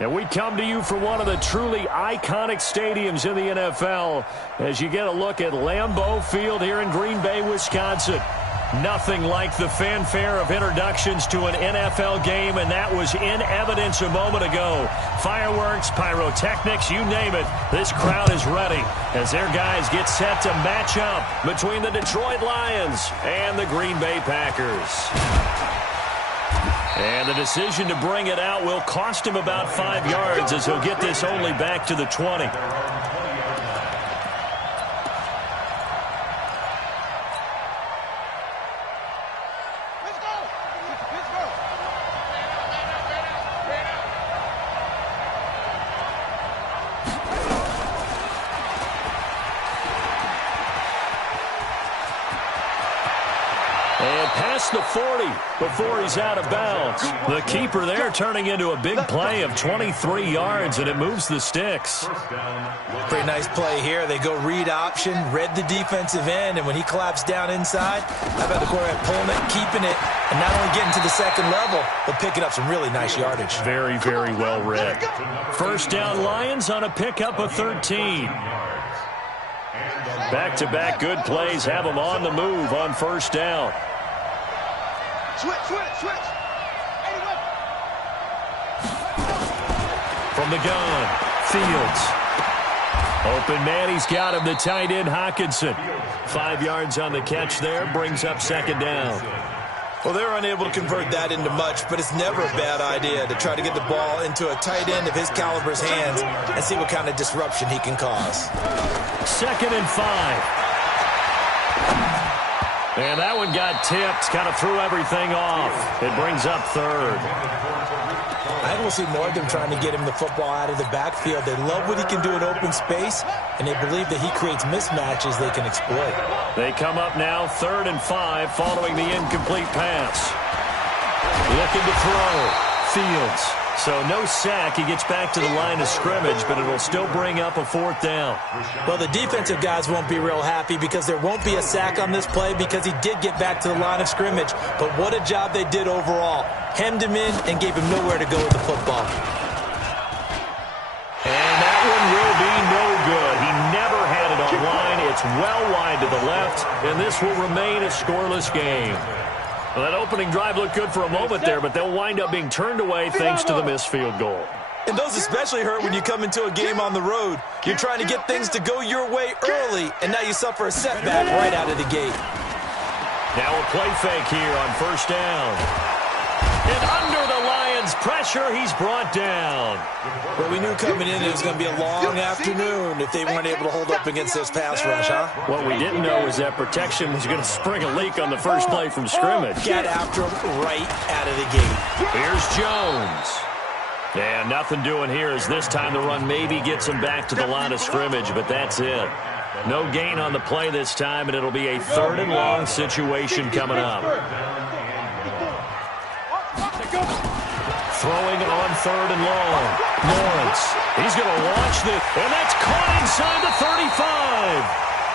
And we come to you from one of the truly iconic stadiums in the NFL as you get a look at Lambeau Field here in Green Bay, Wisconsin. Nothing like the fanfare of introductions to an NFL game, and that was in evidence a moment ago. Fireworks, pyrotechnics, you name it. This crowd is ready as their guys get set to match up between the Detroit Lions and the Green Bay Packers. And the decision to bring it out will cost him about 5 yards as he'll get this only back to the 20. Past the 40 before he's out of bounds. The keeper there turning into a big play of 23 yards, and it moves the sticks. Pretty nice play here. They go read option, read the defensive end, and when he collapsed down inside, how about the quarterback pulling it, keeping it, and not only getting to the second level, but picking up some really nice yardage. Very, very well read. First down Lions on a pickup of 13. Back-to-back good plays have them on the move on first down. Switch. From the gun, Fields. Open man, he's got him, the tight end, Hockenson. 5 yards on the catch there, brings up second down. Well, they're unable to convert that into much, but it's never a bad idea to try to get the ball into a tight end of his caliber's hands and see what kind of disruption he can cause. 2nd and 5. And that one got tipped, kind of threw everything off. It brings up third. I think we'll see more of them trying to get him the football out of the backfield. They love what he can do in open space, and they believe that he creates mismatches they can exploit. They come up now 3rd and 5 following the incomplete pass. Looking to throw. Fields. So no sack. He gets back to the line of scrimmage, but it'll still bring up a 4th down. Well, the defensive guys won't be real happy because there won't be a sack on this play because he did get back to the line of scrimmage. But what a job they did overall. Hemmed him in and gave him nowhere to go with the football. And that one will be no good. He never had it on line. It's well wide to the left, and this will remain a scoreless game. Well, that opening drive looked good for a moment there, but they'll wind up being turned away thanks to the missed field goal. And those especially hurt when you come into a game on the road. You're trying to get things to go your way early, and now you suffer a setback right out of the gate. Now a play fake here on first down. And under the Lions' pressure, he's brought down. Well, we knew coming in it was going to be a long afternoon if they weren't able to hold up against this pass rush, huh? What we didn't know was that protection was going to spring a leak on the first play from scrimmage. Get after him right out of the gate. Here's Jones. And nothing doing here as this time the run maybe gets him back to the line of scrimmage, but that's it. No gain on the play this time, and it'll be a 3rd and long situation coming up. Throwing on 3rd and long. Lawrence. He's going to launch this, and that's caught inside the 35.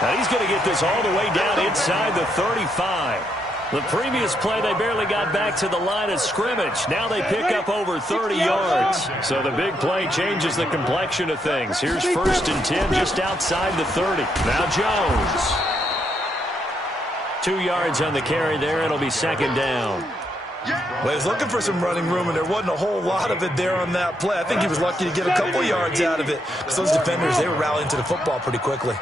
Now he's going to get this all the way down inside the 35. The previous play, they barely got back to the line of scrimmage. Now they pick up over 30 yards. So the big play changes the complexion of things. Here's 1st and 10 just outside the 30. Now Jones. 2 yards on the carry there. It'll be 2nd down. Well, he was looking for some running room, and there wasn't a whole lot of it there on that play. I think he was lucky to get a couple yards out of it. Because those defenders, they were rallying to the football pretty quickly.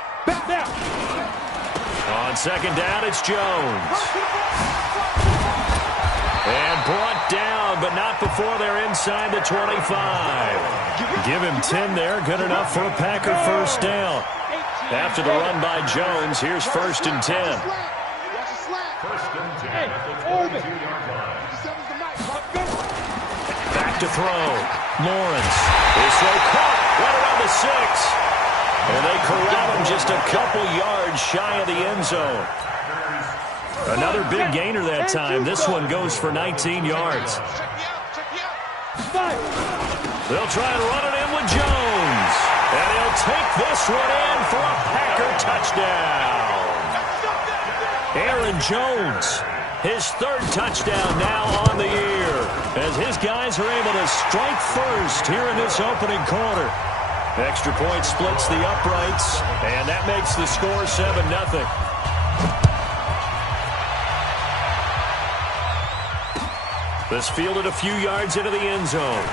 On 2nd down, it's Jones. And brought down, but not before they're inside the 25. Give him 10 there. Good enough for a Packer first down. After the run by Jones, here's 1st and 10. Back to throw. Lawrence. His throw caught right around the 6. And they corral him just a couple yards shy of the end zone. Another big gainer that time. This one goes for 19 yards. They'll try and run it in with Jones. And he'll take this one in for a Packer touchdown. Aaron Jones His third touchdown now on the year, as his guys are able to strike first here in this opening quarter. Extra point splits the uprights, and that makes the score 7-0. This fielded a few yards into the end zone.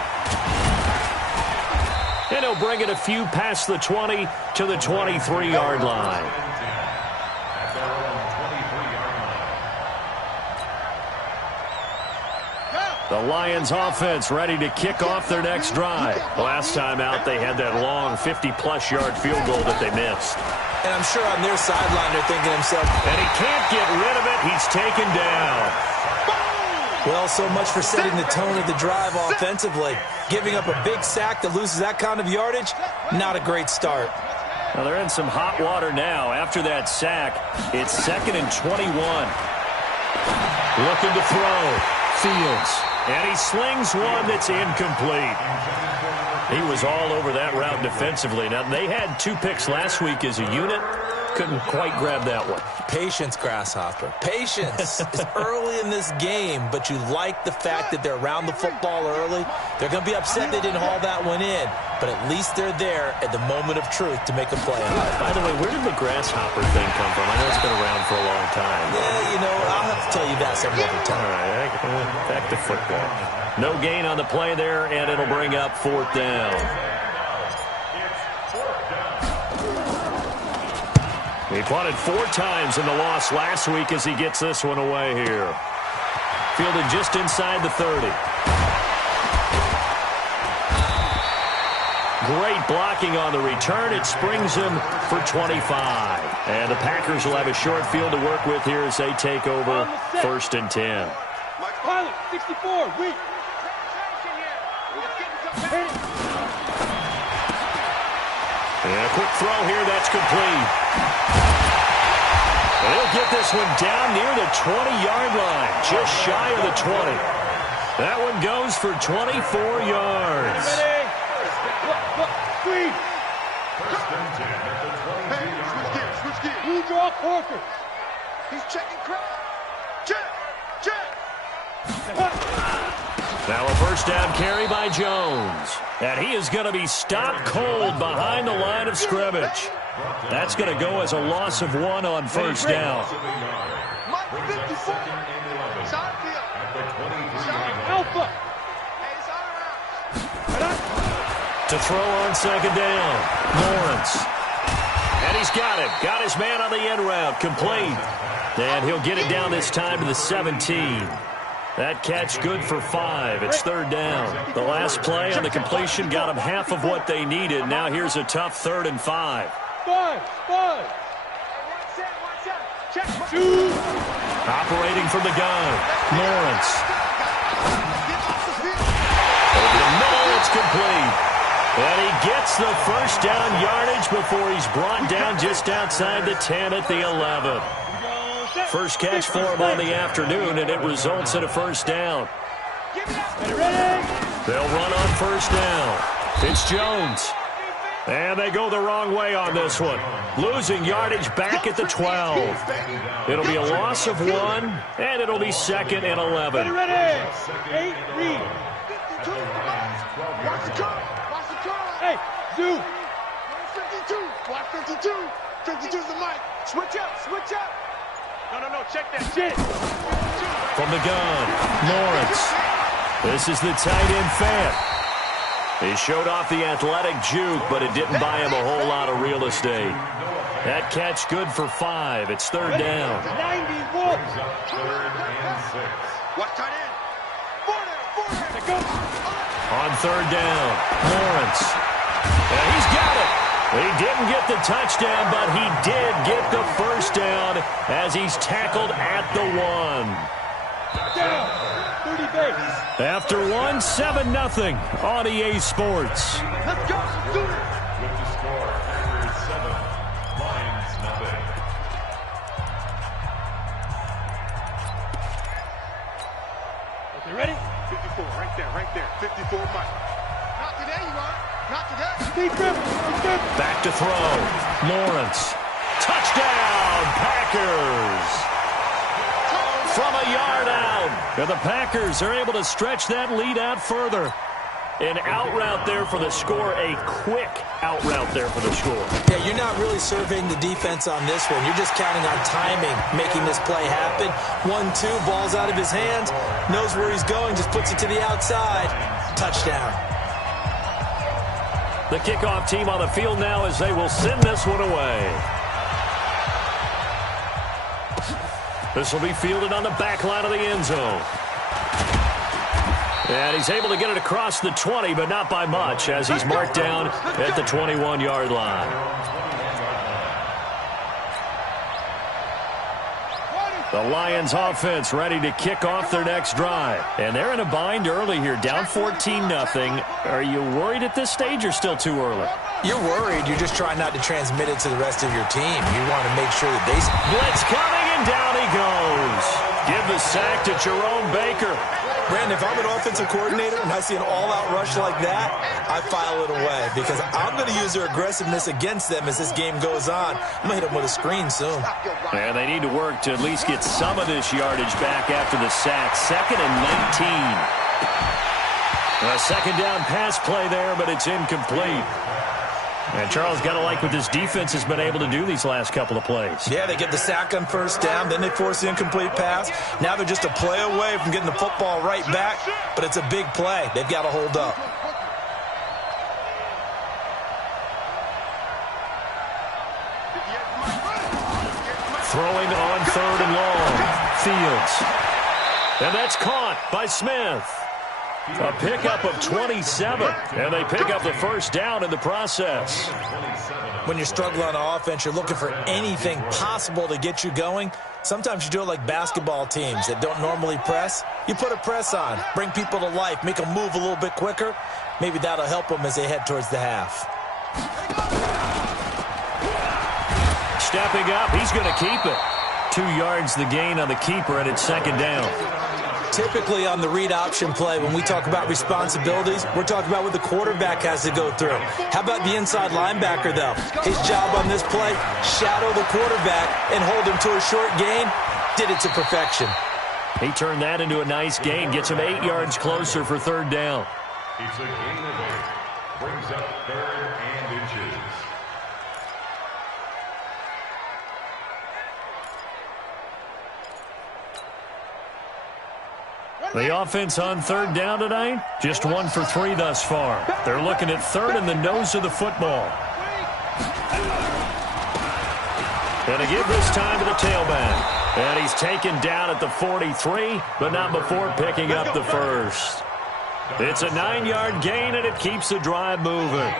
And he'll bring it a few past the 20 to the 23-yard line. The Lions offense ready to kick off their next drive. Last time out, they had that long 50-plus yard field goal that they missed. And I'm sure on their sideline they're thinking to themselves, and he can't get rid of it. He's taken down. Well, so much for setting the tone of the drive offensively. Giving up a big sack that loses that kind of yardage, not a great start. Well, they're in some hot water now. After that sack, it's 2nd and 21. Looking to throw. Fields. And he slings one that's incomplete. He was all over that route defensively. Now, they had 2 picks last week as a unit. Couldn't quite grab that one. Patience, Grasshopper. Patience is early in this game, but you like the fact that they're around the football early. They're going to be upset they didn't haul that one in, but at least they're there at the moment of truth to make a play on it. By the way, where did the Grasshopper thing come from? I know it's been around for a long time. Yeah, you know, I'll have to tell you that some other time. All right, back to football. No gain on the play there, and it'll bring up 4th down. He punted 4 times in the loss last week as he gets this one away here. Fielded just inside the 30. Great blocking on the return. It springs him for 25. And the Packers will have a short field to work with here as they take over 1st and 10. Pilot, 64, weak. And a quick throw here, that's complete. And he'll get this one down near the 20-yard line, just shy of the 20. That one goes for 24 yards. Screen. Switch gears. Blue draw, Parker. He's checking crowd. Check. Now a 1st down carry by Jones. And he is going to be stopped cold behind the line of scrimmage. That's going to go as a loss of 1 on 1st down. Alpha. To throw on 2nd down. Lawrence. And he's got it. Got his man on the end route. Complete. And he'll get it down this time to the 17. That catch good for 5. It's 3rd down. The last play on the completion got them half of what they needed. Now here's a tough 3rd and 5. 5. Check. Operating from the gun. Lawrence. Over the middle, it's complete. And he gets the 1st down yardage before he's brought down just outside the 10 at the 11. First catch for him on the afternoon, and it results in a 1st down. They'll run on 1st down. It's Jones. And they go the wrong way on this one. Losing yardage back at the 12. It'll be a loss of 1, and it'll be 2nd and 11. Get ready. 8, read. Hey, Zoo. 52. Watch 52. 52's the mic. Switch up. No, check that shit. From the gun, Lawrence. This is the tight end fan. He showed off the athletic juke, but it didn't buy him a whole lot of real estate. That catch good for 5. It's 3rd down. 91. Watch tight end. 4 On 3rd down, Lawrence. And he's got it. He didn't get the touchdown, but he did get the 1st down as he's tackled at the 1. Down. 30 base. After 1, 7-0 on EA Sports. Let's go. Do it. With the score, Packers 7, Lions nothing. Okay, ready? 54, right there. 54, Mike. Not today, you are. Not today. Back to throw. Lawrence. Touchdown, Packers. from a yard out. And the Packers are able to stretch that lead out further. An out route there for the score, a quick out route there for the score. Yeah, you're not really surveying the defense on this one. You're just counting on timing, making this play happen. 1-2, ball's out of his hands, knows where he's going, just puts it to the outside. Touchdown. The kickoff team on the field now as they will send this one away. This will be fielded on the back line of the end zone. And he's able to get it across the 20, but not by much, as he's marked down at the 21-yard line. The Lions offense ready to kick off their next drive. And they're in a bind early here, down 14-0. Are you worried at this stage or still too early? You're worried. You're just trying not to transmit it to the rest of your team. You want to make sure that they... Blitz coming, and down he goes. Give the sack to Jerome Baker. Brandon, if I'm an offensive coordinator and I see an all-out rush like that, I file it away because I'm going to use their aggressiveness against them as this game goes on. I'm going to hit them with a screen soon. And they need to work to at least get some of this yardage back after the sack. 2nd and 19. A second down pass play there, but it's incomplete. And Charles, got to like what this defense has been able to do these last couple of plays. Yeah, they get the sack on first down, then they force the incomplete pass. Now they're just a play away from getting the football right back, but it's a big play. They've got to hold up. Throwing on 3rd and long. Fields. And that's caught by Smith. A pickup of 27, and they pick up the first down in the process. When you're struggling on offense, you're looking for anything possible to get you going. Sometimes you do it like basketball teams that don't normally press. You put a press on, bring people to life, make them move a little bit quicker. Maybe that'll help them as they head towards the half. Stepping up, he's going to keep it. 2 yards the gain on the keeper, and it's 2nd down. Typically on the read option play, when we talk about responsibilities, we're talking about what the quarterback has to go through. How about the inside linebacker, though? His job on this play, shadow the quarterback and hold him to a short gain. Did it to perfection. He turned that into a nice gain, gets him 8 yards closer for 3rd down. It's a gain of 8. Brings up 3rd and inches. The offense on 3rd down tonight, just 1 for 3 thus far. They're looking at 3rd in the nose of the football. And a give this time to the tailback. And he's taken down at the 43, but not before picking up the first. It's a 9-yard gain, and it keeps the drive moving.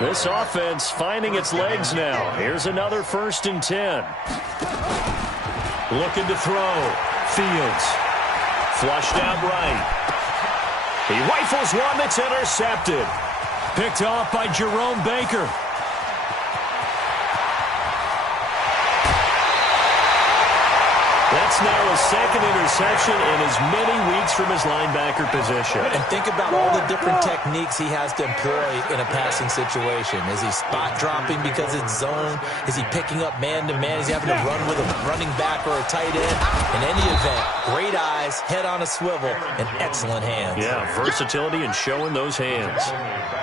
This offense finding its legs now. Here's another 1st and 10. Looking to throw. Fields. Flushed out right. He rifles one that's intercepted. Picked off by Jerome Baker. That's now his 2nd interception in as many weeks from his linebacker position. And think about all the different techniques he has to employ in a passing situation. Is he spot dropping because it's zone? Is he picking up man-to-man? Is he having to run with a running back or a tight end? In any event, great eyes, head on a swivel, and excellent hands. Yeah, versatility and showing those hands.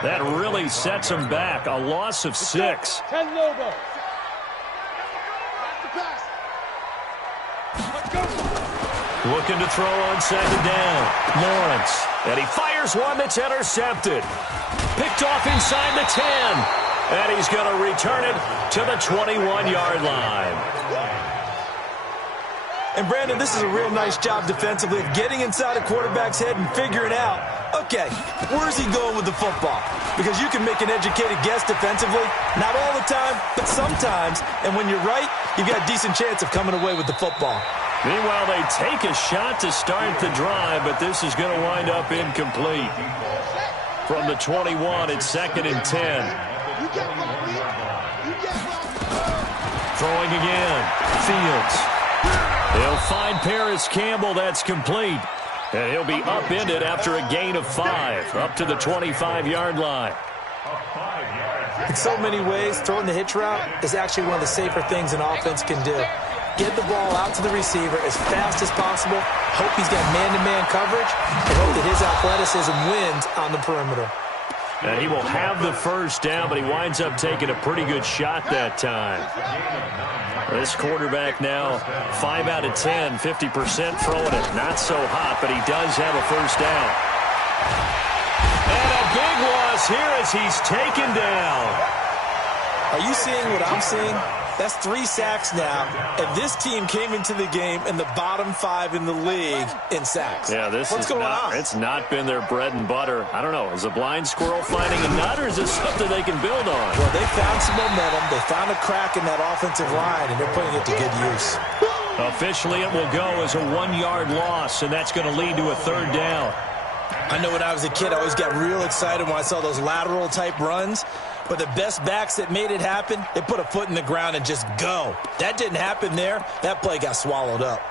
That really sets him back. A loss of 6. 10 Lobo. Looking to throw on 2nd down. Lawrence. And he fires one that's intercepted. Picked off inside the 10. And he's going to return it to the 21-yard line. And, Brandon, this is a real nice job defensively of getting inside a quarterback's head and figuring out, okay, where's he going with the football? Because you can make an educated guess defensively, not all the time, but sometimes. And when you're right, you've got a decent chance of coming away with the football. Meanwhile, they take a shot to start the drive, but this is going to wind up incomplete. From the 21, it's 2nd and 10. Throwing again. Fields. He'll find Paris Campbell. That's complete. And he'll be upended after a gain of 5, up to the 25-yard line. In so many ways, throwing the hitch route is actually one of the safer things an offense can do. Get the ball out to the receiver as fast as possible. Hope he's got man-to-man coverage, and hope that his athleticism wins on the perimeter. And he will have the first down, but he winds up taking a pretty good shot that time. This quarterback now 5 out of 10, 50% throwing it. Not so hot, but he does have a first down. And a big loss here as he's taken down. Are you seeing what I'm seeing? That's 3 sacks now, and this team came into the game in the bottom 5 in the league in sacks. Yeah, what's going on? It's not been their bread and butter. I don't know. Is a blind squirrel finding a nut, or is this something they can build on? Well, they found some momentum. They found a crack in that offensive line, and they're putting it to good use. Officially, it will go as a 1-yard loss, and that's going to lead to a 3rd down. I know when I was a kid, I always got real excited when I saw those lateral-type runs. But the best backs that made it happen, they put a foot in the ground and just go. That didn't happen there. That play got swallowed up.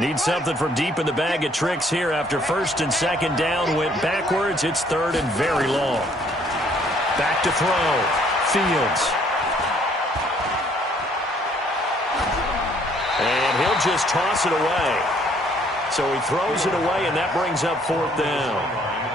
Need something from deep in the bag of tricks here after 1st and 2nd down. Went backwards. It's 3rd and very long. Back to throw. Fields. And he'll just toss it away. So he throws it away, and that brings up 4th down.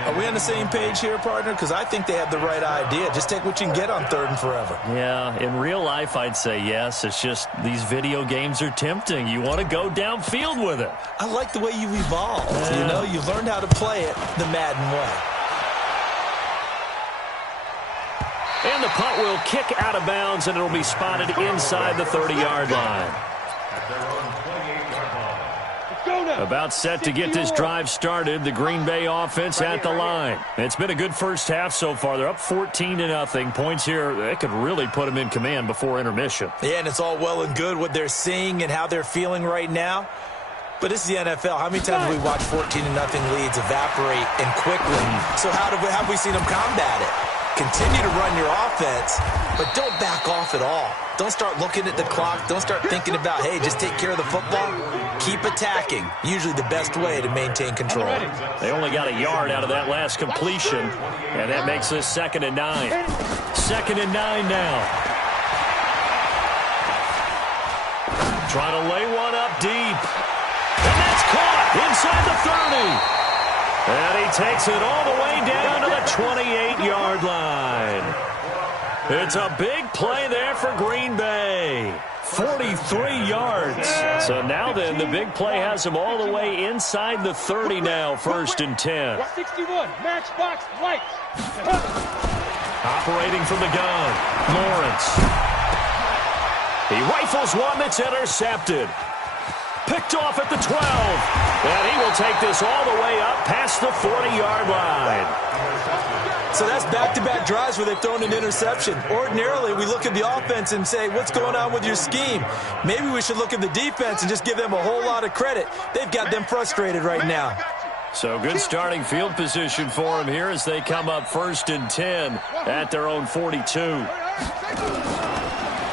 Are we on the same page here, partner? Because I think they have the right idea. Just take what you can get on 3rd and forever. Yeah, in real life, I'd say yes. It's just these video games are tempting. You want to go downfield with it. I like the way you evolved. Yeah. You know, you learned how to play it the Madden way. And the punt will kick out of bounds, and it'll be spotted inside the 30-yard line. About set to get this drive started. The Green Bay offense at the line. It's been a good first half so far. They're up 14-0. Points here, they could really put them in command before intermission. Yeah, and it's all well and good what they're seeing and how they're feeling right now. But this is the NFL. How many times have we watched 14-0 leads evaporate and quickly? So how have we seen them combat it? Continue to run your offense, but don't back off at all. Don't start looking at the clock. Don't start thinking about, hey, just take care of the football. Keep attacking. Usually the best way to maintain control. They only got a yard out of that last completion, and that makes this 2nd and 9. 2nd and 9 now. Trying to lay one up deep. And that's caught inside the 30. And he takes it all the way down to the 28-yard line. It's a big play there for Green Bay. 43 yards. So now then, the big play has him all the way inside the 30 now, 1st and 10. 61, matchbox, right. Operating from the gun, Lawrence. He rifles one that's intercepted. Picked off at the 12. And he will take this all the way up past the 40-yard line. So that's back-to-back drives where they've thrown an interception. Ordinarily, we look at the offense and say, what's going on with your scheme? Maybe we should look at the defense and just give them a whole lot of credit. They've got them frustrated right now. So good starting field position for them here as they come up 1st and 10 at their own 42.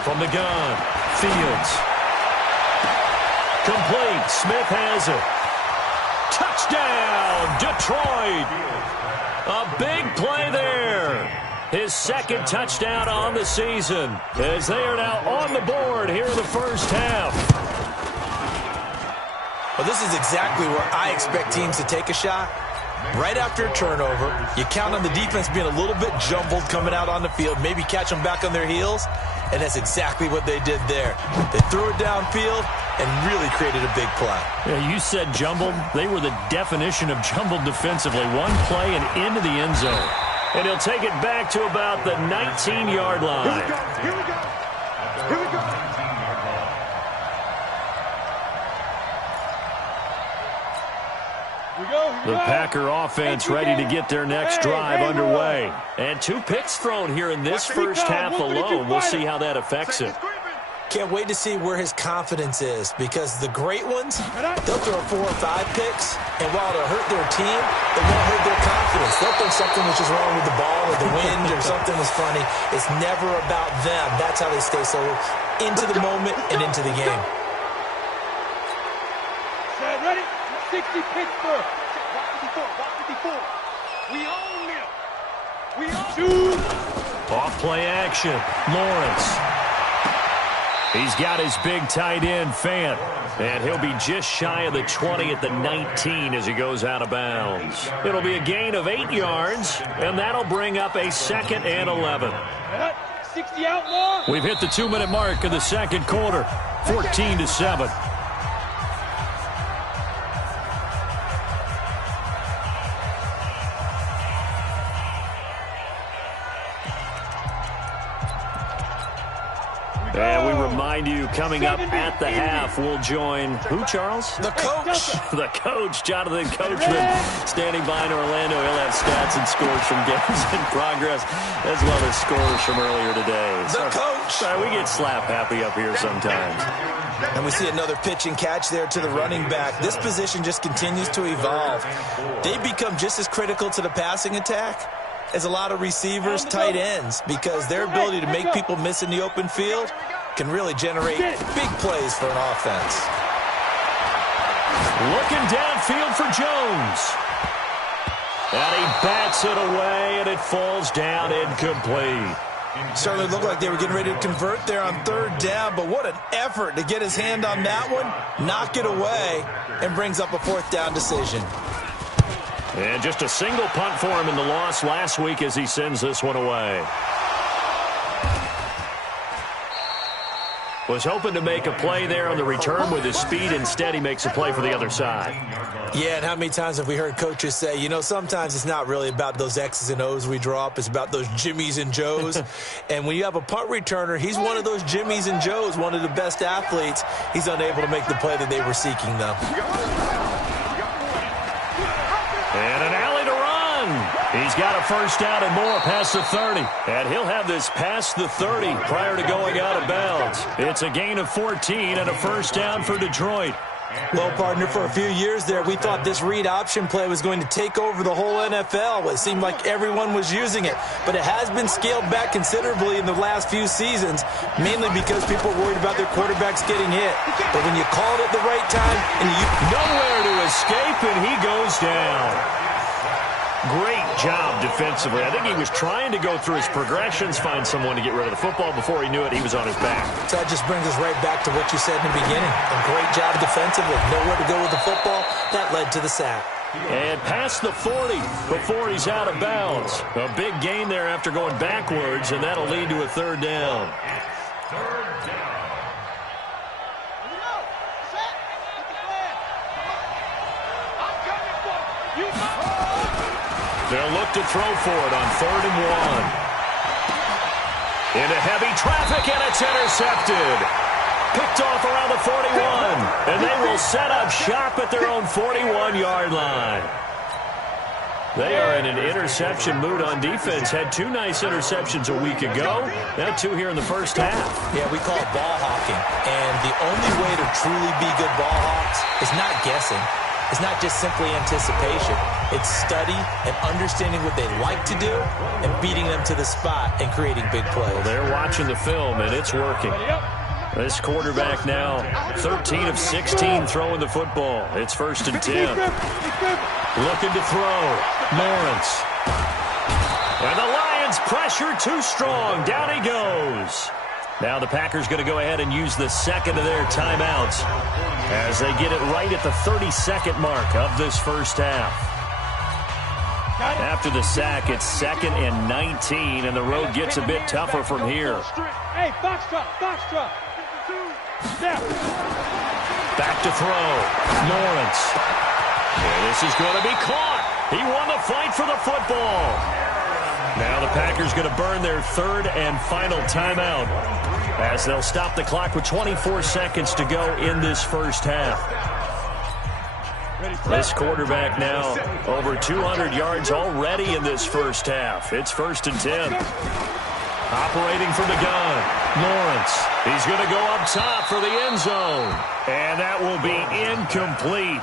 From the gun, Fields. Complete. Smith has it. Touchdown, Detroit. A big play there. His 2nd touchdown on the season as they are now on the board here in the first half. Well, this is exactly where I expect teams to take a shot. Right after a turnover, you count on the defense being a little bit jumbled coming out on the field, maybe catch them back on their heels, and that's exactly what they did there. They threw it downfield and really created a big play. Yeah, you said jumbled. They were the definition of jumbled defensively. One play and into the end zone. And he'll take it back to about the 19-yard line. Here we go. Here we go. The Packer offense ready to get their next drive underway. And 2 picks thrown here in this first half alone. We'll see how that affects it. Can't wait to see where his confidence is, because the great ones, they'll throw 4 or 5 picks, and while it'll hurt their team, it won't hurt their confidence. They'll think something was just wrong with the ball or the wind or something was funny. It's never about them. That's how they stay so into the moment and into the game. Ready? 60 Pittsburgh. Watch 54. Watch 54. We own them. We own them. Off play action. Lawrence. He's got his big tight end, Fant. And he'll be just shy of the 20 at the 19 as he goes out of bounds. It'll be a gain of 8 yards, and that'll bring up a 2nd and 11. 60 out long. We've hit the 2-minute mark of the second quarter, 14-7. And we remind you, coming up at the half, we'll join who, Charles? The coach. The coach, Jonathan Coachman, standing by in Orlando. He'll have stats and scores from games in progress, as well as scores from earlier today. The coach. Sorry, we get slap happy up here sometimes. And we see another pitch and catch there to the running back. This position just continues to evolve. They become just as critical to the passing attack as a lot of receivers, tight ends, because their ability to make people miss in the open field can really generate big plays for an offense. Looking downfield for Jones. And he bats it away, and it falls down incomplete. Certainly looked like they were getting ready to convert there on 3rd down, but what an effort to get his hand on that one, knock it away, and brings up a 4th down decision. And just a single punt for him in the loss last week as he sends this one away. Was hoping to make a play there on the return with his speed. Instead, he makes a play for the other side. Yeah, and how many times have we heard coaches say, you know, sometimes it's not really about those X's and O's we draw up. It's about those Jimmies and Joes. And when you have a punt returner, he's one of those Jimmies and Joes, one of the best athletes. He's unable to make the play that they were seeking, though. And an alley to run. He's got a 1st down and more past the 30. And he'll have this past the 30 prior to going out of bounds. It's a gain of 14 and a 1st down for Detroit. Well, partner, for a few years there, we thought this read option play was going to take over the whole NFL. It seemed like everyone was using it. But it has been scaled back considerably in the last few seasons, mainly because people are worried about their quarterbacks getting hit. But when you call it at the right time, and you nowhere to escape, and he goes down. Great job defensively. I think he was trying to go through his progressions, find someone to get rid of the football. Before he knew it, he was on his back. So that just brings us right back to what you said in the beginning. A great job defensively. Nowhere to go with the football. That led to the sack. And past the 40 before he's out of bounds. A big gain there after going backwards, and that'll lead to a 3rd down. 3rd down. They'll look to throw for it on 3rd and 1. Into heavy traffic, and it's intercepted. Picked off around the 41. And they will set up shop at their own 41-yard line. They are in an interception mood on defense. Had 2 nice interceptions a week ago. Now 2 here in the first half. Yeah, we call it ball hawking. And the only way to truly be good ball hawks is not guessing. It's not just simply anticipation. It's study and understanding what they like to do and beating them to the spot and creating big plays. Well, they're watching the film, and it's working. This quarterback now, 13 of 16 throwing the football. It's 1st and 10. Looking to throw. Lawrence. And the Lions pressure too strong. Down he goes. Now the Packers going to go ahead and use the 2nd of their timeouts as they get it right at the 32nd mark of this first half. After the sack, it's 2nd and 19, and the road gets a bit tougher from here. Hey, box drop. Back to throw. Lawrence. And this is going to be caught. He won the fight for the football. Now the Packers going to burn their 3rd and final timeout as they'll stop the clock with 24 seconds to go in this first half. This quarterback now over 200 yards already in this first half. It's 1st and 10. Operating from the gun, Lawrence. He's going to go up top for the end zone. And that will be incomplete.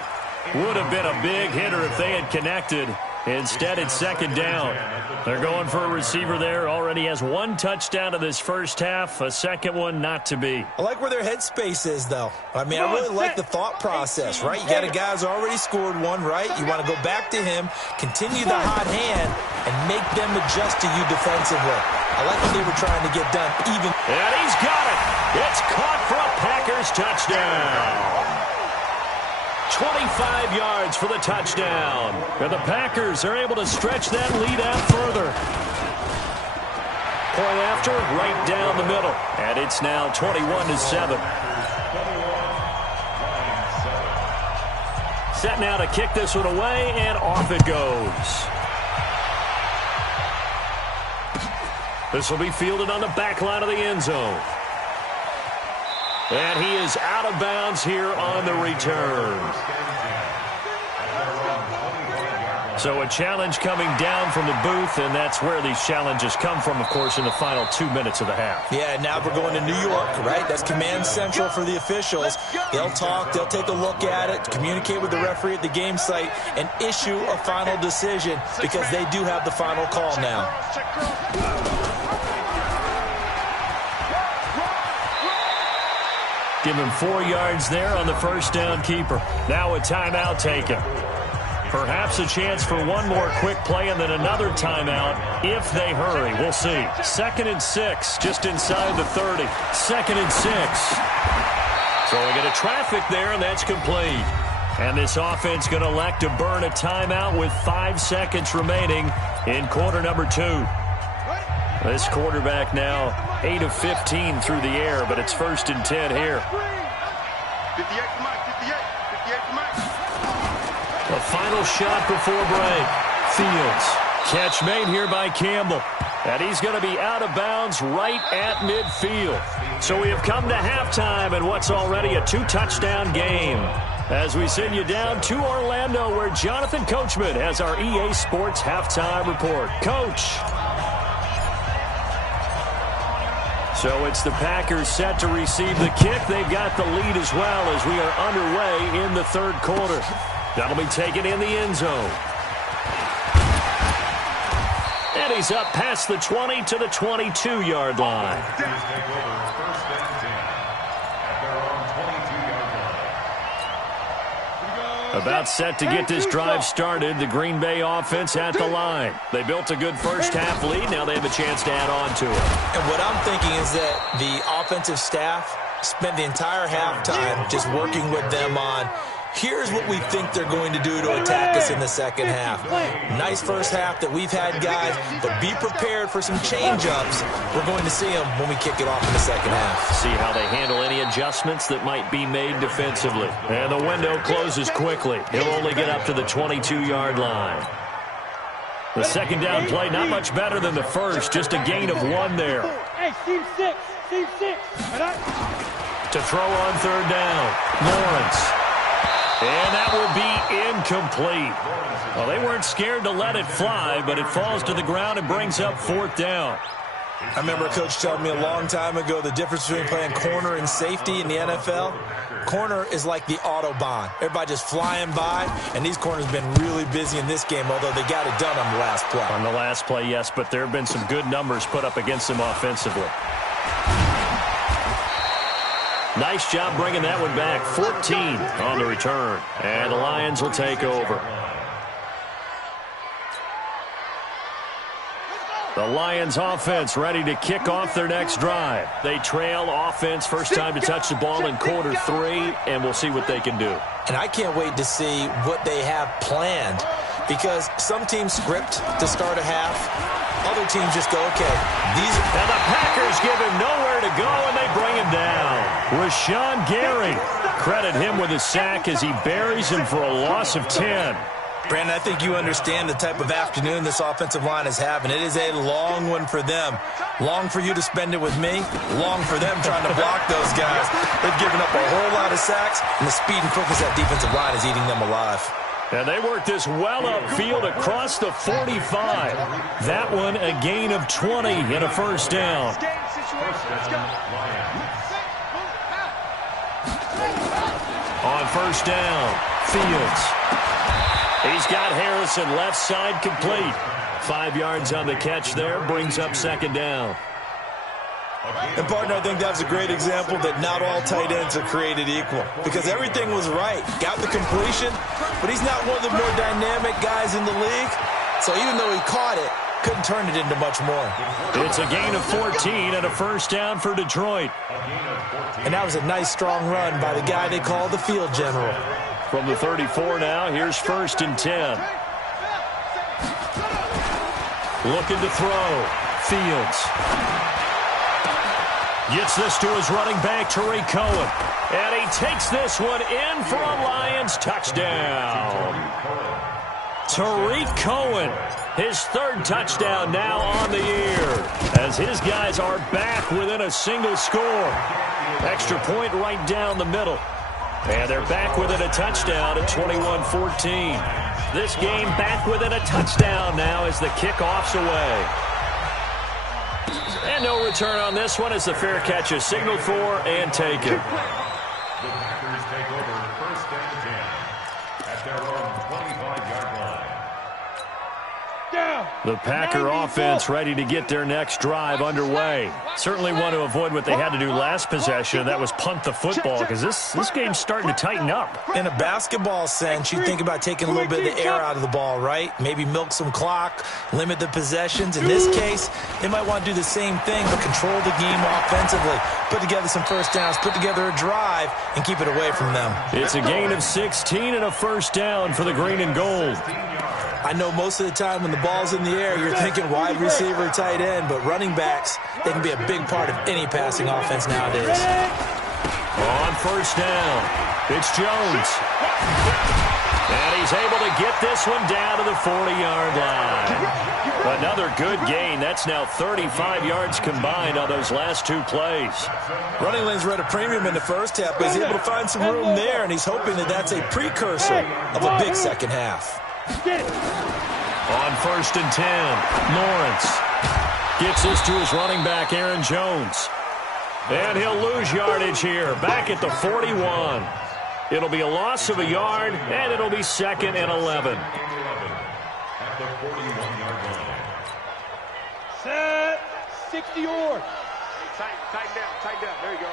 Would have been a big hitter if they had connected. Instead, it's second down. They're going for a receiver there. Already has one touchdown in this first half. A second one not to be. I like where their headspace is, though. I mean, I really like the thought process, right? You got a guy who's already scored one, right? You want to go back to him, continue the hot hand, and make them adjust to you defensively. I like what they were trying to get done, even. And he's got it. It's caught for a Packers touchdown. 25 yards for the touchdown. And the Packers are able to stretch that lead out further. Point after, right down the middle. And it's now 21-7. Set now to kick this one away, and off it goes. This will be fielded on the back line of the end zone. And he is out of bounds here on the return. So a challenge coming down from the booth, and that's where these challenges come from, of course, in the final 2 minutes of the half. Yeah, now we're going to New York, right? That's command central for the officials. They'll talk, they'll take a look at it, communicate with the referee at the game site, and issue a final decision because they do have the final call now. Give him 4 yards there on the first down keeper. Now a timeout taken. Perhaps a chance for one more quick play and then another timeout if they hurry. We'll see. 2nd and 6, just inside the 30. 2nd and 6. Throwing into traffic there, and that's complete. And this offense going to elect to burn a timeout with 5 seconds remaining in quarter number 2. This quarterback now 8 of 15 through the air, but it's 1st and 10 here. 58 to Mike, 58 to Mike. A final shot before break. Fields. Catch made here by Campbell. And he's going to be out of bounds right at midfield. So we have come to halftime in what's already a 2-touchdown game. As we send you down to Orlando, where Jonathan Coachman has our EA Sports halftime report. Coach. So it's the Packers set to receive the kick. They've got the lead as well as we are underway in the third quarter. That'll be taken in the end zone. And he's up past the 20 to the 22-yard line. About set to get this drive started. The Green Bay offense at the line. They built a good first half lead. Now they have a chance to add on to it. And what I'm thinking is that the offensive staff spent the entire halftime just working with them on, here's what we think they're going to do to attack us in the second half. Nice first half that we've had, guys, but be prepared for some change-ups. We're going to see them when we kick it off in the second half. See how they handle any adjustments that might be made defensively. And the window closes quickly. He'll only get up to the 22-yard line. The second down play, not much better than the first, just a gain of 1 there. Hey, team 6. To throw on third down, Lawrence. And that will be incomplete. Well, they weren't scared to let it fly, but it falls to the ground and brings up 4th down. I remember a coach telling me a long time ago the difference between playing corner and safety in the NFL. Corner is like the Autobahn. Everybody just flying by, and these corners have been really busy in this game, although they got it done on the last play. On the last play, yes, but there have been some good numbers put up against them offensively. Nice job bringing that one back. 14 on the return. And the Lions will take over. The Lions offense ready to kick off their next drive. They trail offense, first time to touch the ball in quarter 3, and we'll see what they can do. And I can't wait to see what they have planned, because some teams script to start a half. Other teams just go, okay, these are... And the Packers give him nowhere to go, and they bring him down. Rashawn Gary. Credit him with a sack as he buries him for a loss of 10. Brandon, I think you understand the type of afternoon this offensive line is having. It is a long one for them. Long for you to spend it with me. Long for them trying to block those guys. They've given up a whole lot of sacks, and the speed and quickness of that defensive line is eating them alive. And they work this well upfield across the 45. That one a gain of 20 and a first down. On first down, Fields. He's got Harris Wilson, left side, complete. 5 yards on the catch there, brings up second down. And, partner, I think that's a great example that not all tight ends are created equal, because everything was right. Got the completion, but he's not one of the more dynamic guys in the league. So even though he caught it, couldn't turn it into much more. It's a gain of 14 and a first down for Detroit. And that was a nice, strong run by the guy they call the field general. From the 34 now, here's 1st and 10. Looking to throw. Fields. Gets this to his running back, Tariq Cohen. And he takes this one in for a Lions touchdown. Tariq Cohen, his 3rd touchdown now on the year, as his guys are back within a single score. Extra point right down the middle. And they're back within a touchdown at 21-14. This game back within a touchdown now as the kickoff's away. And no return on this one as the fair catch is signaled for and taken. The Packers take over 1st and 10 at their own 25-yard line. The Packer offense ready to get their next drive underway. Certainly want to avoid what they had to do last possession, that was punt the football, because this game's starting to tighten up. In a basketball sense, you think about taking a little bit of the air out of the ball, right? Maybe milk some clock, limit the possessions. In this case, they might want to do the same thing, but control the game offensively. Put together some first downs, put together a drive, and keep it away from them. It's a gain of 16 and a first down for the green and gold. I know most of the time when the ball's in the air, you're thinking wide receiver, tight end, but running backs, they can be a big part of any passing offense nowadays. On first down, it's Jones. And he's able to get this one down to the 40-yard line. Another good gain. That's now 35 yards combined on those last 2 plays. Running lanes were at a premium in the first half, but he's able to find some room there, and he's hoping that that's a precursor of a big second half. On 1st and 10, Lawrence gets this to his running back, Aaron Jones. And he'll lose yardage here, back at the 41. It'll be a loss of a yard, and it'll be 2nd and 11. At the 41-yard line. Set. 60 yards. Tighten down. There you go.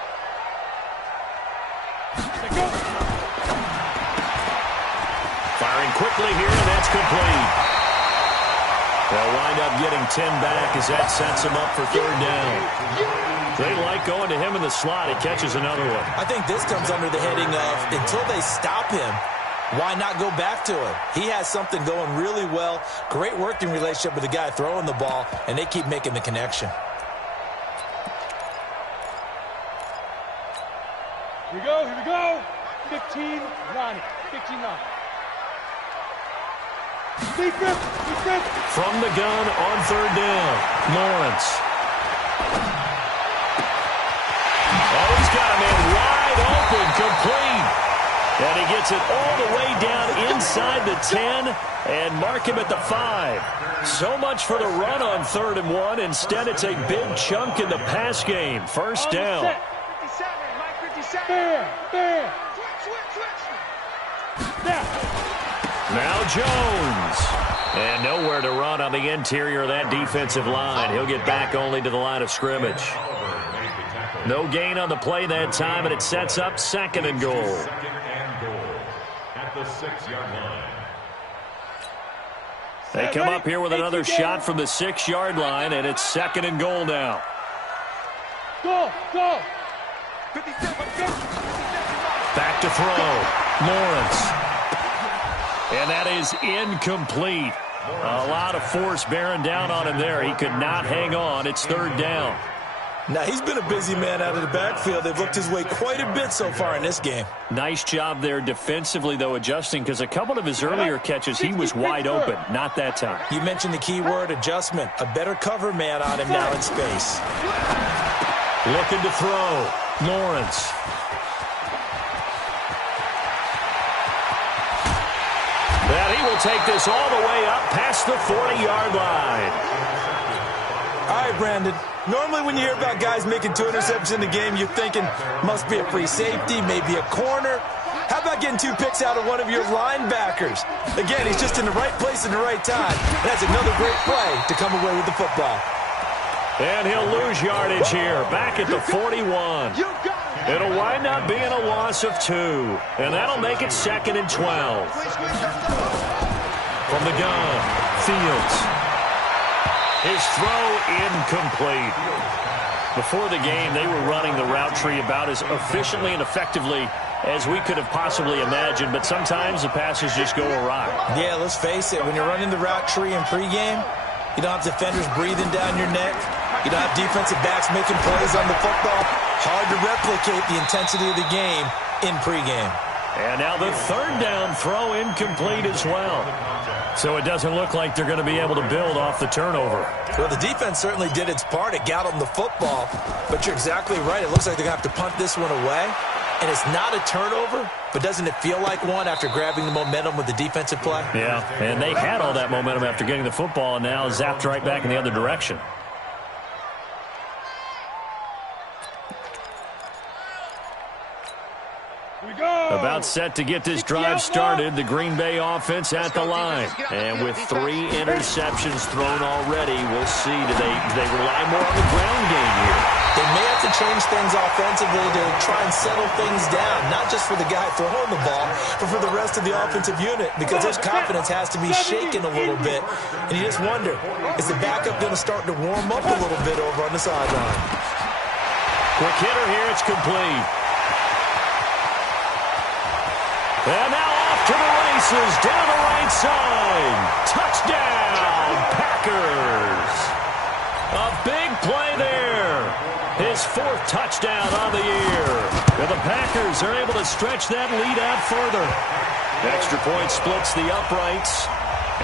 Firing quickly here, and that's complete. They'll wind up getting 10 back as that sets him up for 3rd down. They like going to him in the slot. He catches another one. I think this comes under the heading of, until they stop him, why not go back to him? He has something going really well. Great working relationship with the guy throwing the ball, and they keep making the connection. Here we go. 15-9. 15-9. From the gun on 3rd down, Lawrence. Oh, he's got a man wide open, complete. And he gets it all the way down inside the 10 and mark him at the 5. So much for the run on 3rd and 1. Instead, it's a big chunk in the pass game. 1st down. 57, Mike 57. Fair. Now Jones. And nowhere to run on the interior of that defensive line. He'll get back only to the line of scrimmage. No gain on the play that time, and it sets up 2nd and goal. 2nd and goal at the 6-yard line. They come up here with another shot from the 6-yard line, and it's 2nd and goal now. Go. Back to throw. Lawrence. And that is incomplete. A lot of force bearing down on him there. He could not hang on. It's 3rd down. Now, he's been a busy man out of the backfield. They've looked his way quite a bit so far in this game. Nice job there defensively, though, adjusting, because a couple of his earlier catches, he was wide open. Not that time. You mentioned the key word, adjustment. A better cover man on him now in space. Looking to throw. Lawrence. And he will take this all the way up past the 40-yard line. All right, Brandon. Normally when you hear about guys making 2 interceptions in the game, you're thinking must be a free safety, maybe a corner. How about getting 2 picks out of one of your linebackers? Again, he's just in the right place at the right time. That's another great play to come away with the football. And he'll lose yardage here, back at the 41. It'll wind up being a loss of 2, and that'll make it 2nd and 12. From the gun, Fields. His throw incomplete. Before the game, they were running the route tree about as efficiently and effectively as we could have possibly imagined, but sometimes the passes just go awry. Yeah, let's face it, when you're running the route tree in pregame, you don't have defenders breathing down your neck. You don't have defensive backs making plays on the football. Hard to replicate the intensity of the game in pregame. And now the 3rd down throw incomplete as well. So it doesn't look like they're going to be able to build off the turnover. Well, the defense certainly did its part. It got them the football. But you're exactly right. It looks like they're going to have to punt this one away. And it's not a turnover, but doesn't it feel like one after grabbing the momentum with the defensive play? Yeah, and they had all that momentum after getting the football and now zapped right back in the other direction. About set to get this drive started, the Green Bay offense at the line. And with 3 interceptions thrown already, we'll see. Do they rely more on the ground game here? They may have to change things offensively to try and settle things down, not just for the guy throwing the ball, but for the rest of the offensive unit, because his confidence has to be shaken a little bit. And you just wonder, is the backup going to start to warm up a little bit over on the sideline? Quick hitter here, it's complete. And now off to the races, down the right side. Touchdown, Packers. A big play there. His 4th touchdown on the year. And the Packers are able to stretch that lead out further. Extra point splits the uprights.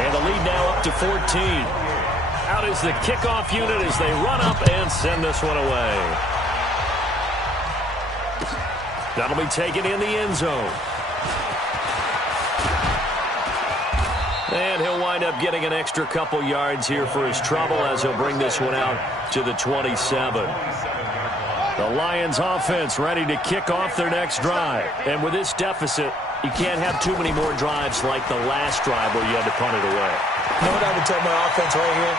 And the lead now up to 14. Out is the kickoff unit as they run up and send this one away. That'll be taken in the end zone. And he'll wind up getting an extra couple yards here for his trouble as he'll bring this one out to the 27. The Lions offense ready to kick off their next drive. And with this deficit, you can't have too many more drives like the last drive where you had to punt it away. You know what I would tell my offense right here?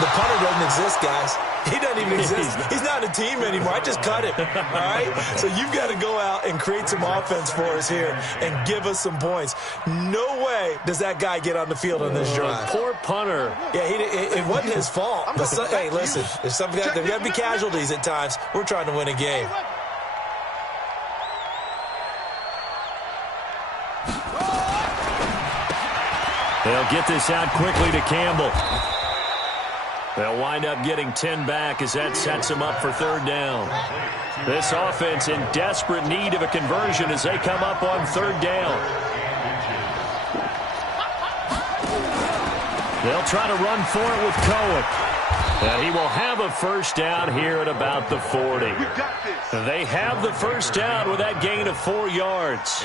The punter doesn't exist, guys. He doesn't even exist. He's not a team anymore. I just cut him. All right? So you've got to go out and create some offense for us here and give us some points. No way does that guy get on the field on this drive. Poor punter. Yeah, it wasn't his fault. But hey, listen, there's got to be casualties at times. We're trying to win a game. They'll get this out quickly to Campbell. They'll wind up getting 10 back as that sets them up for 3rd down. This offense in desperate need of a conversion as they come up on 3rd down. They'll try to run for it with Cohen. And he will have a 1st down here at about the 40. They have the 1st down with that gain of 4 yards.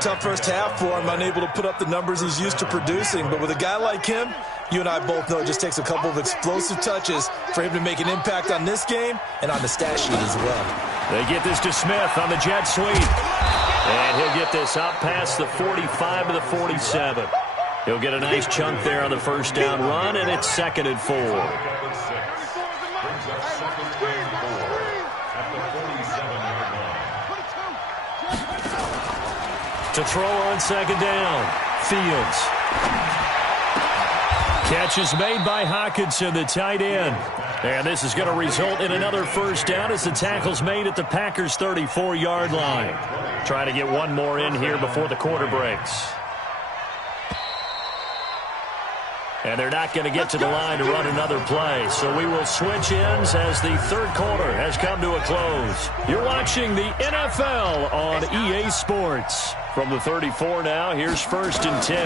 Tough first half for him, unable to put up the numbers he's used to producing. But with a guy like him, you and I both know it just takes a couple of explosive touches for him to make an impact on this game and on the stat sheet as well. They get this to Smith on the jet sweep. And he'll get this up past the 45 to the 47. He'll get a nice chunk there on the 1st down run, and it's 2nd and 4. To throw on 2nd down, Fields. Catch is made by Hockenson, the tight end. And this is going to result in another 1st down as the tackle's made at the Packers' 34-yard line. Trying to get one more in here before the quarter breaks. And they're not going to get to the line to run another play. So we will switch ends as the 3rd quarter has come to a close. You're watching the NFL on EA Sports. From the 34 now, here's 1st and 10.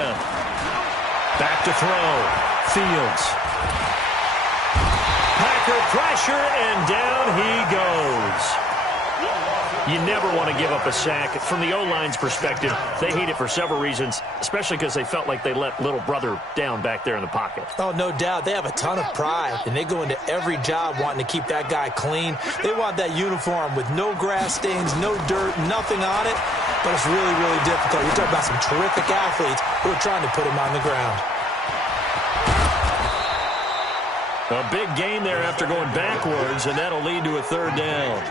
Back to throw. Fields. Packer pressure, and down he goes. You never want to give up a sack. From the O-line's perspective, they hate it for several reasons, especially because they felt like they let little brother down back there in the pocket. Oh, no doubt. They have a ton of pride, and they go into every job wanting to keep that guy clean. They want that uniform with no grass stains, no dirt, nothing on it. but it's really, really difficult. You're talking about some terrific athletes who are trying to put him on the ground. A big gain there after going backwards, and that'll lead to a third down.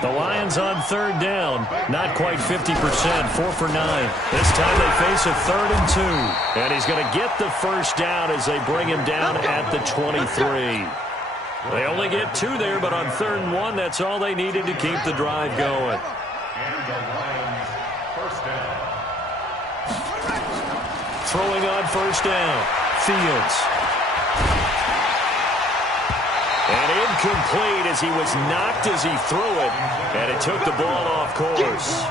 The Lions on third down, not quite 50%, 4 for 9. This time they face a 3rd and 2. And he's going to get the first down as they bring him down at the 23. They only get 2 there, but on 3rd and 1, that's all they needed to keep the drive going. And the Lions first down. Throwing on first down, Fields. And incomplete as he was knocked as he threw it, and it took the ball off course.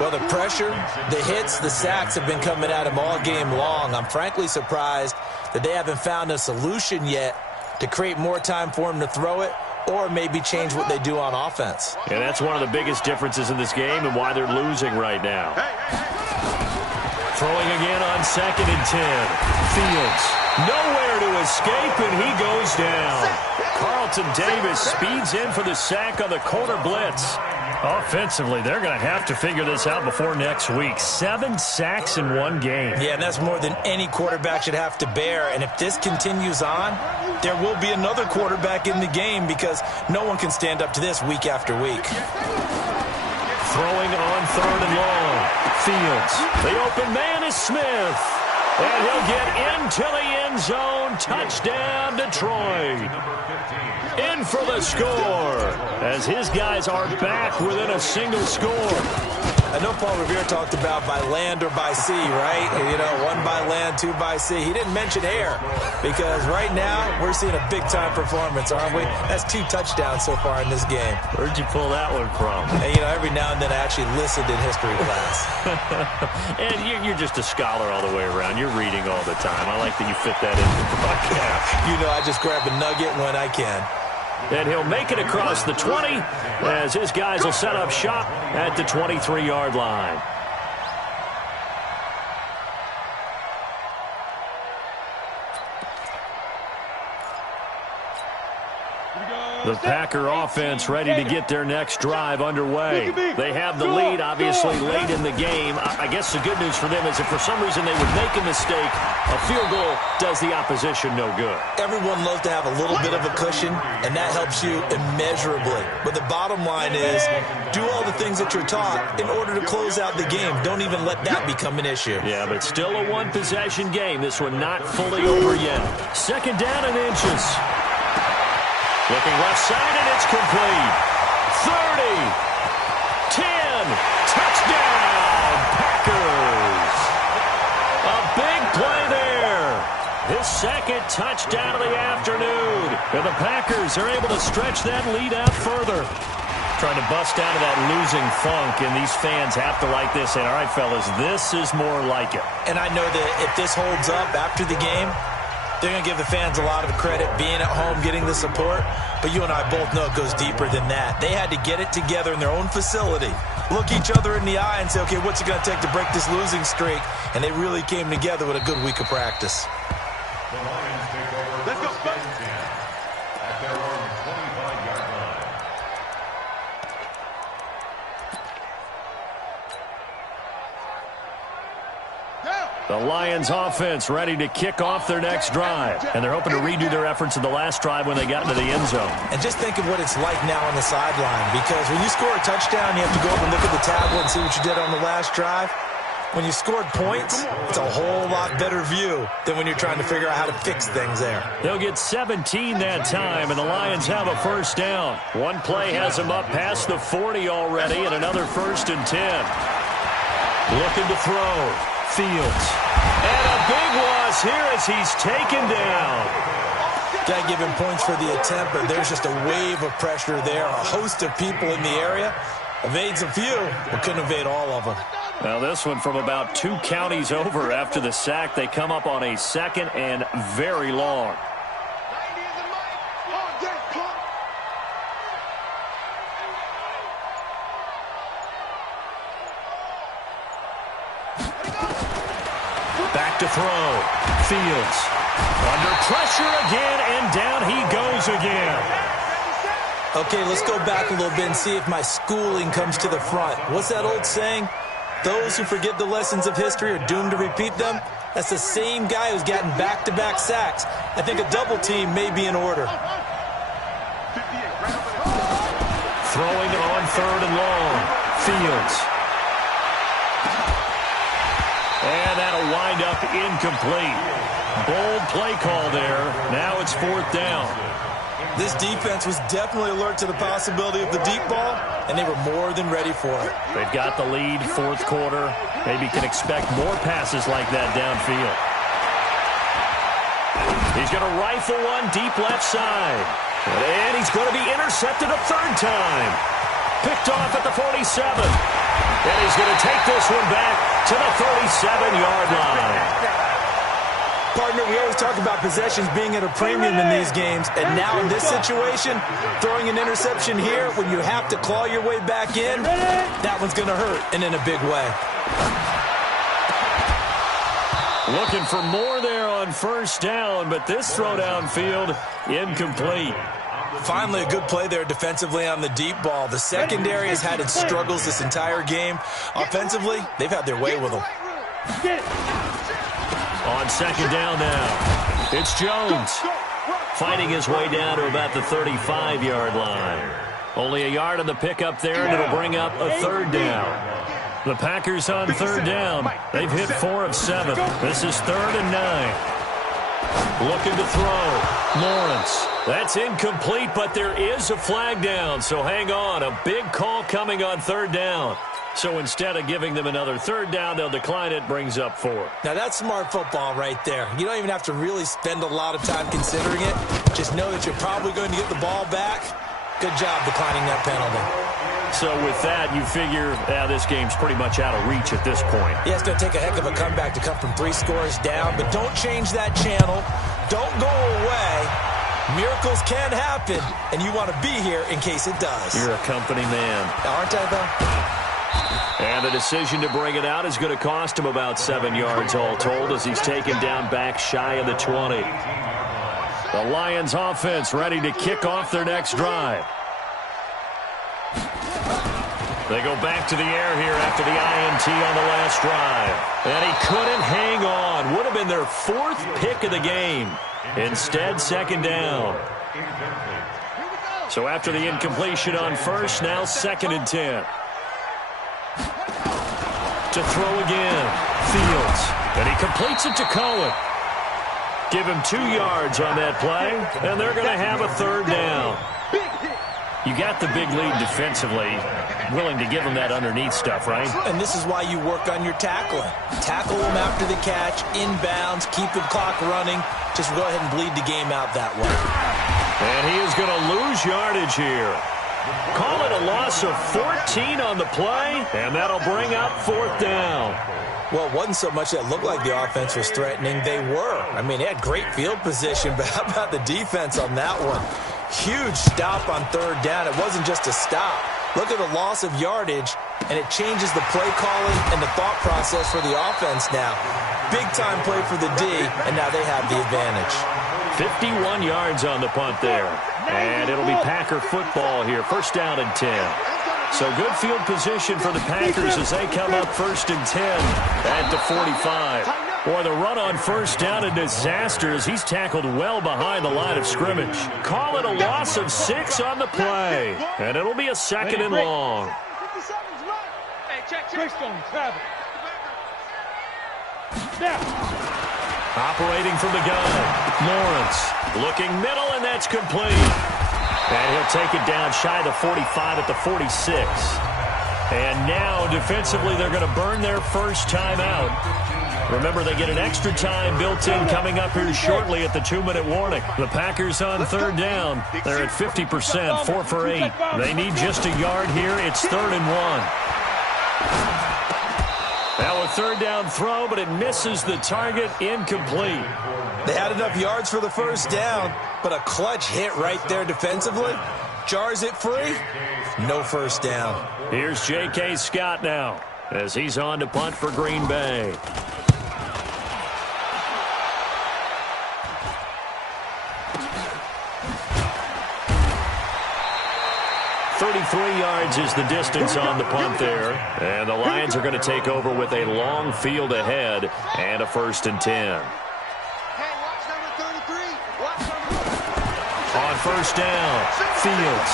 Well, the pressure, the hits, the sacks have been coming at him all game long. I'm frankly surprised that they haven't found a solution yet to create more time for him to throw it or maybe change what they do on offense. And that's one of the biggest differences in this game and why they're losing right now. Throwing again on 2nd and 10. Fields nowhere to escape, and he goes down. Carlton Davis speeds in for the sack on the corner blitz. Offensively, they're going to have to figure this out before next week. 7 sacks in one game. Yeah, and that's more than any quarterback should have to bear. And if this continues on, there will be another quarterback in the game because no one can stand up to this week after week. Throwing on 3rd and long. Fields. The open man is Smith. And he'll get into the end zone. Touchdown, Detroit. In for the score as his guys are back within a single score. I know Paul Revere talked about by land or by sea, right? You know, 1 by land, 2 by sea. He didn't mention air because right now we're seeing a big-time performance, aren't we? That's 2 touchdowns so far in this game. Where'd you pull that one from? And, you know, every now and then I actually listened in history class. And you're just a scholar all the way around. You're reading all the time. I like that you fit that into the broadcast. You know, I just grab a nugget when I can. And he'll make it across the 20 as his guys will set up shop at the 23-yard line. The Packer offense ready to get their next drive underway. They have the lead, obviously, late in the game. I guess the good news for them is if for some reason they would make a mistake, a field goal does the opposition no good. Everyone loves to have a little bit of a cushion, and that helps you immeasurably. But the bottom line is do all the things that you're taught in order to close out the game. Don't even let that become an issue. Yeah, but still a one-possession game. This one not fully over yet. 2nd down and inches. Looking left side, and it's complete. 30, 10, touchdown, Packers. A big play there. His 2nd touchdown of the afternoon. And the Packers are able to stretch that lead out further. Trying to bust out of that losing funk, and these fans have to like this. And all right, fellas, this is more like it. And I know that if this holds up after the game, they're going to give the fans a lot of credit being at home, getting the support. But you and I both know it goes deeper than that. They had to get it together in their own facility, look each other in the eye and say, okay, what's it going to take to break this losing streak? And they really came together with a good week of practice. The Lions take over. Let's go. At their own 25-yard line. The Lions offense ready to kick off their next drive. And they're hoping to redo their efforts in the last drive when they got into the end zone. And just think of what it's like now on the sideline. Because when you score a touchdown, you have to go up and look at the tablet and see what you did on the last drive. When you scored points, it's a whole lot better view than when you're trying to figure out how to fix things there. They'll get 17 that time, and the Lions have a first down. One play has them up past the 40 already, and another 1st and 10. Looking to throw. Fields. And a big loss here as he's taken down. Got to give him points for the attempt, but there's just a wave of pressure there. A host of people in the area. Evades a few, but couldn't evade all of them. Now this one from about 2 counties over after the sack. They come up on a 2nd and very long. Back to throw. Fields. Under pressure again, and down he goes again. Okay, let's go back a little bit and see if my schooling comes to the front. What's that old saying? those who forget the lessons of history are doomed to repeat them. That's the same guy who's gotten back-to-back sacks. I think a double team may be in order. Throwing it on 3rd and long. Fields. And that'll wind up incomplete. Bold play call there. Now it's 4th down. This defense was definitely alert to the possibility of the deep ball, and they were more than ready for it. They've got the lead, 4th quarter. Maybe can expect more passes like that downfield. He's going to rifle one deep left side. And he's going to be intercepted a 3rd time. Picked off at the 47. And he's going to take this one back to the 37-yard line. Partner, we always talk about possessions being at a premium in these games, and now in this situation, throwing an interception here when you have to claw your way back in, that one's going to hurt, and in a big way. Looking for more there on 1st down, but this throw downfield, incomplete. Finally, a good play there defensively on the deep ball. The secondary has had its struggles this entire game. Offensively, they've had their way with them. On 2nd down now, it's Jones fighting his way down to about the 35-yard line. Only a yard on the pickup there, and it'll bring up a 3rd down. The Packers on 3rd down. They've hit 4 of 7. This is 3rd and 9. Looking to throw. Lawrence. That's incomplete, but there is a flag down, so hang on. A big call coming on 3rd down. So instead of giving them another 3rd down, they'll decline it, brings up 4. Now that's smart football right there. You don't even have to really spend a lot of time considering it. Just know that you're probably going to get the ball back. Good job declining that penalty. So with that, you figure this game's pretty much out of reach at this point. Yeah, it's going to take a heck of a comeback to come from 3 scores down, but don't change that channel. Don't go away. Miracles can happen, and you want to be here in case it does. You're a company man. Aren't I, though? And the decision to bring it out is going to cost him about 7 yards all told as he's taken down back shy of the 20. The Lions offense ready to kick off their next drive. They go back to the air here after the INT on the last drive. And he couldn't hang on. Would have been their 4th pick of the game. Instead, 2nd down. So after the incompletion on 1st, now 2nd and 10. To throw again. Fields. And he completes it to Cohen. Give him 2 yards on that play, and they're going to have a 3rd down. You got the big lead defensively. Willing to give him that underneath stuff, right? And this is why you work on your tackling. Tackle him after the catch, inbounds, keep the clock running. Just go ahead and bleed the game out that way. And he is going to lose yardage here. Call it a loss of 14 on the play, and that'll bring up 4th down. Well, it wasn't so much that it looked like the offense was threatening. They were. I mean, they had great field position, but how about the defense on that one? Huge stop on 3rd down. It wasn't just a stop. Look at the loss of yardage, and it changes the play calling and the thought process for the offense now. Big-time play for the D, and now they have the advantage. 51 yards on the punt there. And it'll be Packer football here. 1st down and 10. So good field position for the Packers as they come up 1st and 10 at the 45. Boy, the run on 1st down, a disaster as he's tackled well behind the line of scrimmage. Call it a loss of 6 on the play. And it'll be a 2nd and long. Operating from the gun. Lawrence looking middle, and that's complete. And he'll take it down shy of the 45 at the 46. And now, defensively, they're going to burn their 1st timeout. Remember, they get an extra time built in coming up here shortly at the 2-minute warning. The Packers on 3rd down. They're at 50%, 4 for 8. They need just a yard here. It's 3rd and 1. Now a 3rd down throw, but it misses the target, incomplete. They had enough yards for the 1st down, but a clutch hit right there defensively. Jars it free. No 1st down. Here's J.K. Scott now as he's on to punt for Green Bay. 33 yards is the distance on the punt there. And the Lions are going to take over with a long field ahead and a 1st and 10. On 1st down, Fields.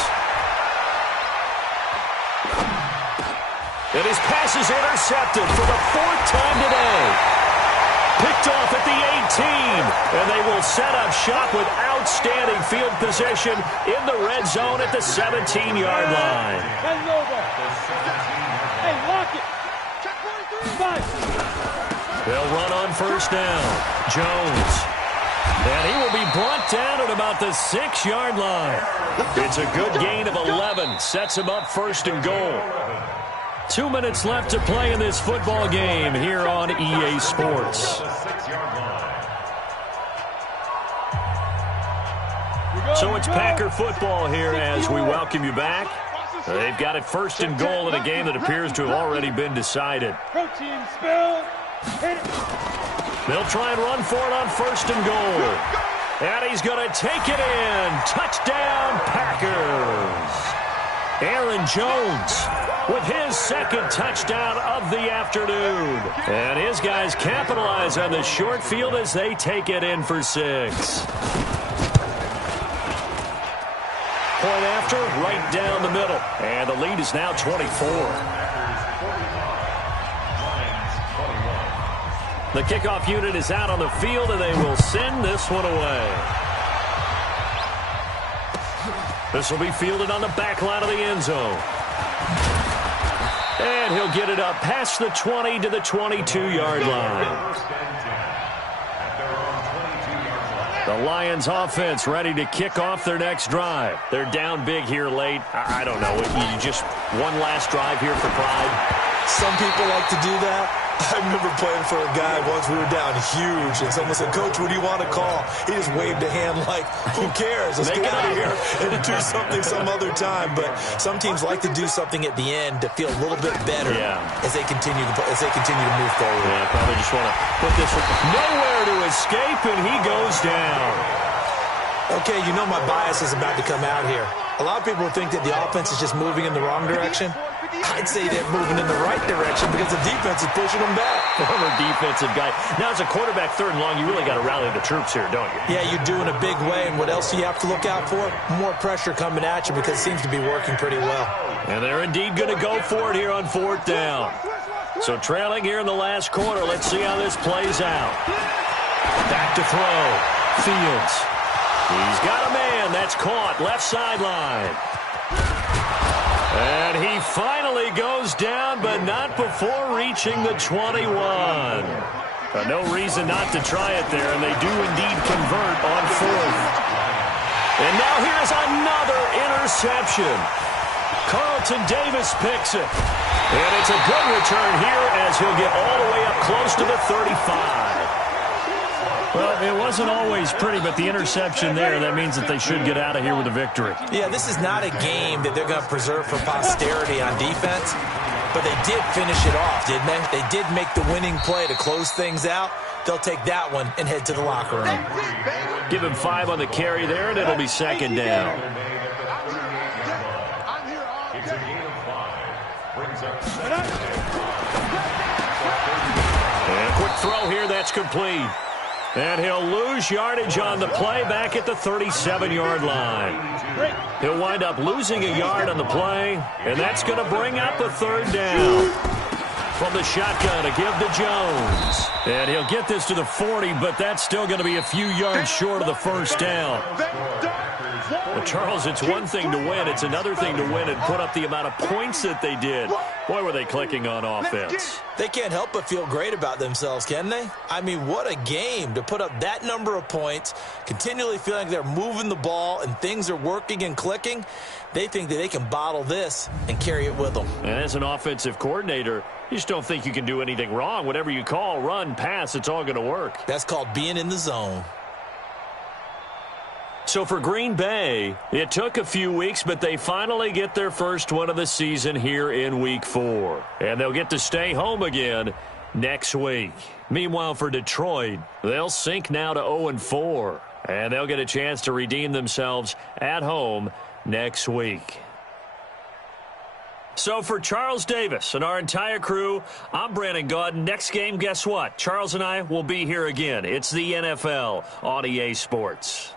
And his pass is intercepted for the 4th time today. Picked off at the 18, and they will set up shop with outstanding field position in the red zone at the 17-yard line. Hey, lock it. Check 43. They'll run on 1st down. Jones. And he will be brought down at about the 6-yard line. It's a good gain of 11. Sets him up 1st and goal. 2 minutes left to play in this football game here on EA Sports. So it's Packer football here as we welcome you back. They've got it 1st and goal in a game that appears to have already been decided. Protein spill. Hit it. They'll try and run for it on 1st and goal. And he's going to take it in. Touchdown, Packers. Aaron Jones with his 2nd touchdown of the afternoon. And his guys capitalize on the short field as they take it in for 6. Point after, right down the middle. And the lead is now 24. The kickoff unit is out on the field, and they will send this one away. This will be fielded on the back line of the end zone. And he'll get it up past the 20 to the 22-yard line. The Lions offense ready to kick off their next drive. They're down big here late. I don't know. You just one last drive here for pride. Some people like to do that. I remember playing for a guy once. We were down huge, and someone said, "Coach, what do you want to call?" He just waved a hand like, "Who cares? Let's get out of here and do something some other time." But some teams like to do something at the end to feel a little bit better as they continue to move forward. Yeah, probably just want to put this one nowhere to escape, and he goes down. Okay, you know my bias is about to come out here. A lot of people think that the offense is just moving in the wrong direction. I'd say they're moving in the right direction because the defense is pushing them back. Former defensive guy. Now, as a quarterback 3rd and long, you really got to rally the troops here, don't you? Yeah, you do in a big way. And what else do you have to look out for? More pressure coming at you because it seems to be working pretty well. And they're indeed going to go for it here on 4th down. So trailing here in the last quarter. Let's see how this plays out. Back to throw. Fields. He's got a man. That's caught. Left sideline. And he finally goes down, but not before reaching the 21. No reason not to try it there, and they do indeed convert on 4th. And now here's another interception. Carlton Davis picks it. And it's a good return here as he'll get all the way up close to the 35. Well, it wasn't always pretty, but the interception there, that means that they should get out of here with a victory. Yeah, this is not a game that they're going to preserve for posterity on defense, but they did finish it off, didn't they? They did make the winning play to close things out. They'll take that one and head to the locker room. Give him 5 on the carry there, and it'll be 2nd down. It's a gain of 5. Brings up 7. And a quick throw here, that's complete. And he'll lose yardage on the play back at the 37-yard line. He'll wind up losing a yard on the play, and that's going to bring up a 3rd down. From the shotgun to give to Jones. And he'll get this to the 40, but that's still going to be a few yards short of the 1st down. Well, Charles, it's one thing to win. It's another thing to win and put up the amount of points that they did. Boy, were they clicking on offense. They can't help but feel great about themselves, can they? I mean, what a game to put up that number of points, continually feeling like they're moving the ball and things are working and clicking. They think that they can bottle this and carry it with them. And as an offensive coordinator, you just don't think you can do anything wrong. Whatever you call, run, pass, it's all going to work. That's called being in the zone. So for Green Bay, it took a few weeks, but they finally get their first one of the season here in Week 4. And they'll get to stay home again next week. Meanwhile, for Detroit, they'll sink now to 0-4. And they'll get a chance to redeem themselves at home next week. So for Charles Davis and our entire crew, I'm Brandon Gaudin. Next game, guess what? Charles and I will be here again. It's the NFL on EA Sports.